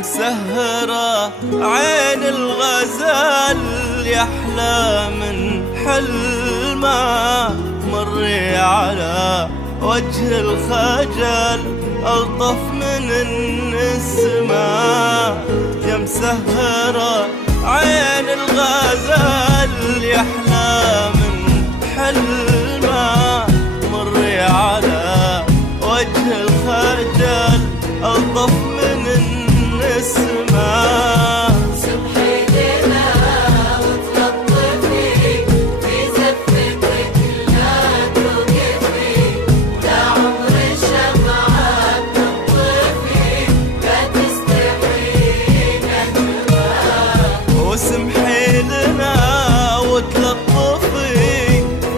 مسهرة عين الغزال يحلى من حلمه، مري على وجه الخجل ألطف من النسمة. يا مسهرة عين الغزال يحلى من حلمه، مري على وجه الخجل ألطف من النسمة. سمحي لنا وتلطفي في زفتك لا توقفي، ولا عمر الشمعة بتنطفي، لا تستحين النبات. وسمحي لنا وتلطفي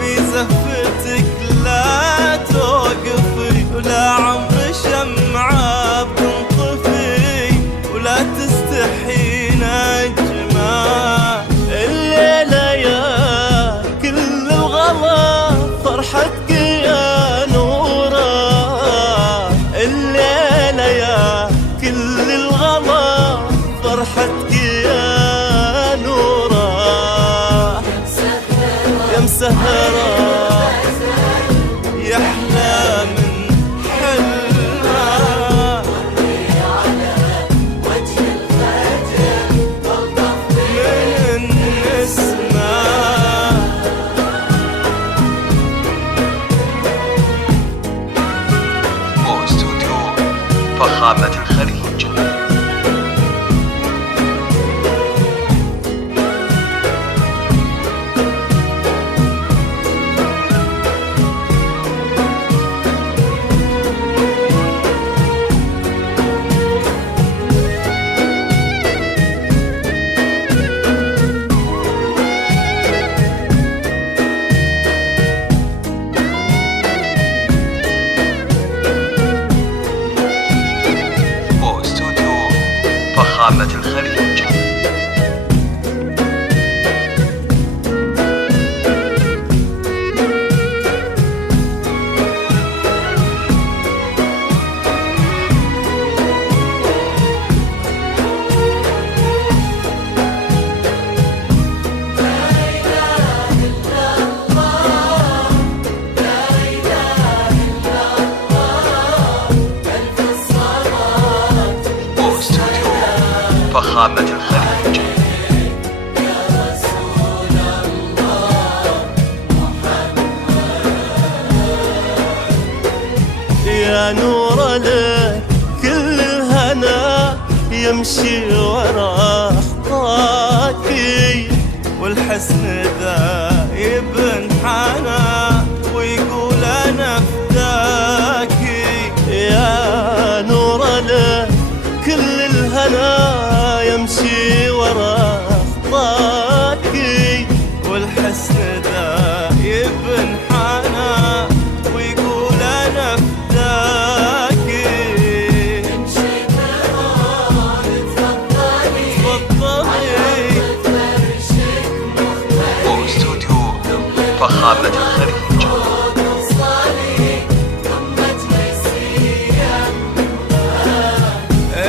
في زفتك لا توقفي، ولا عمر شمعة بتنطفي، ولا تستحين أجمع. الليلة يا كل الغلا فرحتك يا نورة، الليلة يا كل الغلا فرحتك يا نورة. يا مسهرة يحلى من حلمه، وجه الخجل ألطف من النسمة. استوديو فخامة الخليج. استوديو فخامة الخليج. استوديو فخامة الخليج. يا نور لك كل الهنا يمشي ورا خطاكي، والحسن ذا يبنحنا ويقول أنا فداكي. يا نور لك كل الهنا يمشي ورا خطاكي، والحسن ذا يبنحنا ويقول أنا فداكي. امشي فرعون تفضلي، تفضلي فرشك مختلي، استوديو فخامة الخليج. وصلي ثم اجلسي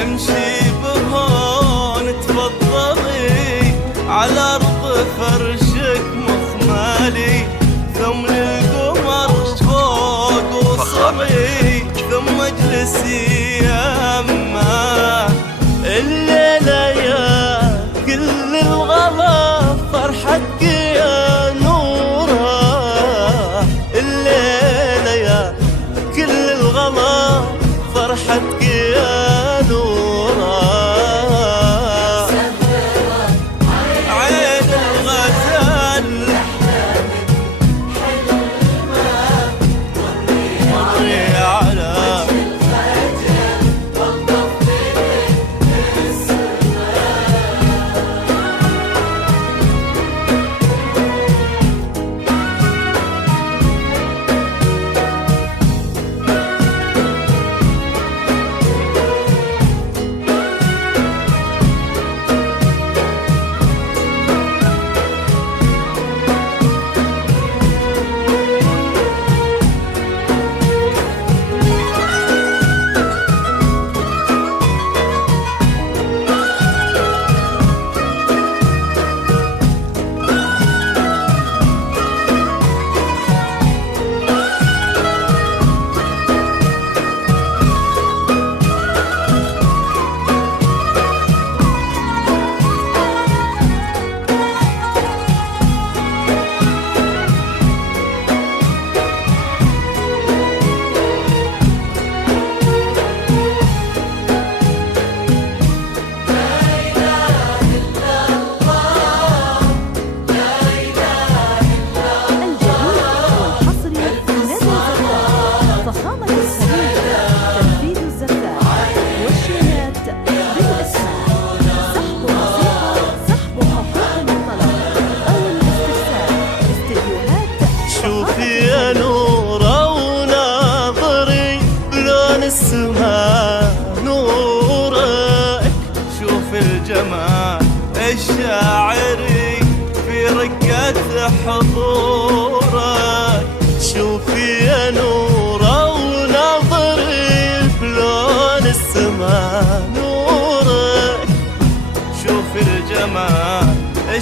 امشي بهون تفضلي، على أرض فرشك مخمالي، ثم للقمر فوق وصلي، ثم اجلسي يمه. الليلة يا كل الغلا فرحتك يا نورة، الليلة يا كل الغلا فرحتك يا نورة. عين الغزال مري على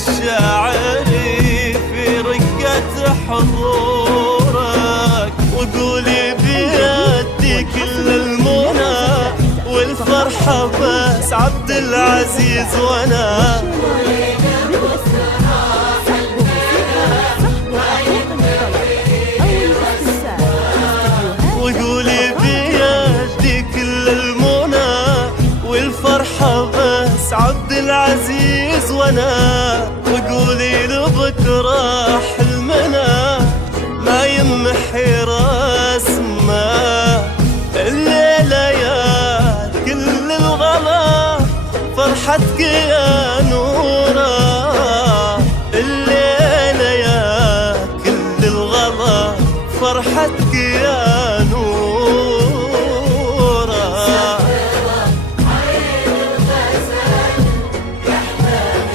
الشاعري في رقة حضورك، وقولي بيدي كل المنى والفرحة بس عبد العزيز وانا. وقولي بيدي كل المنى والفرحة بس عبد العزيز وانا. وقولي لبكرة حلمنا ما يمحي رسمه، الليلة يا كل الغلا فرحتك يا نورا، الليلة يا كل الغلا فرحتك يا نورا.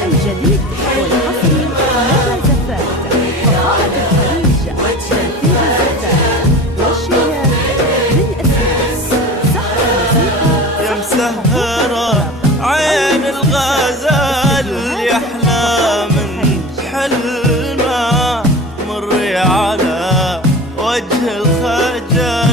الجديد والحصري ماذا زفات فقاعة الخليج تنفيذ الزفات والشياب للأساس سحر موسيقى يا مسهرة عين الغزال يحلى من حلمه، مري على وجه الخجل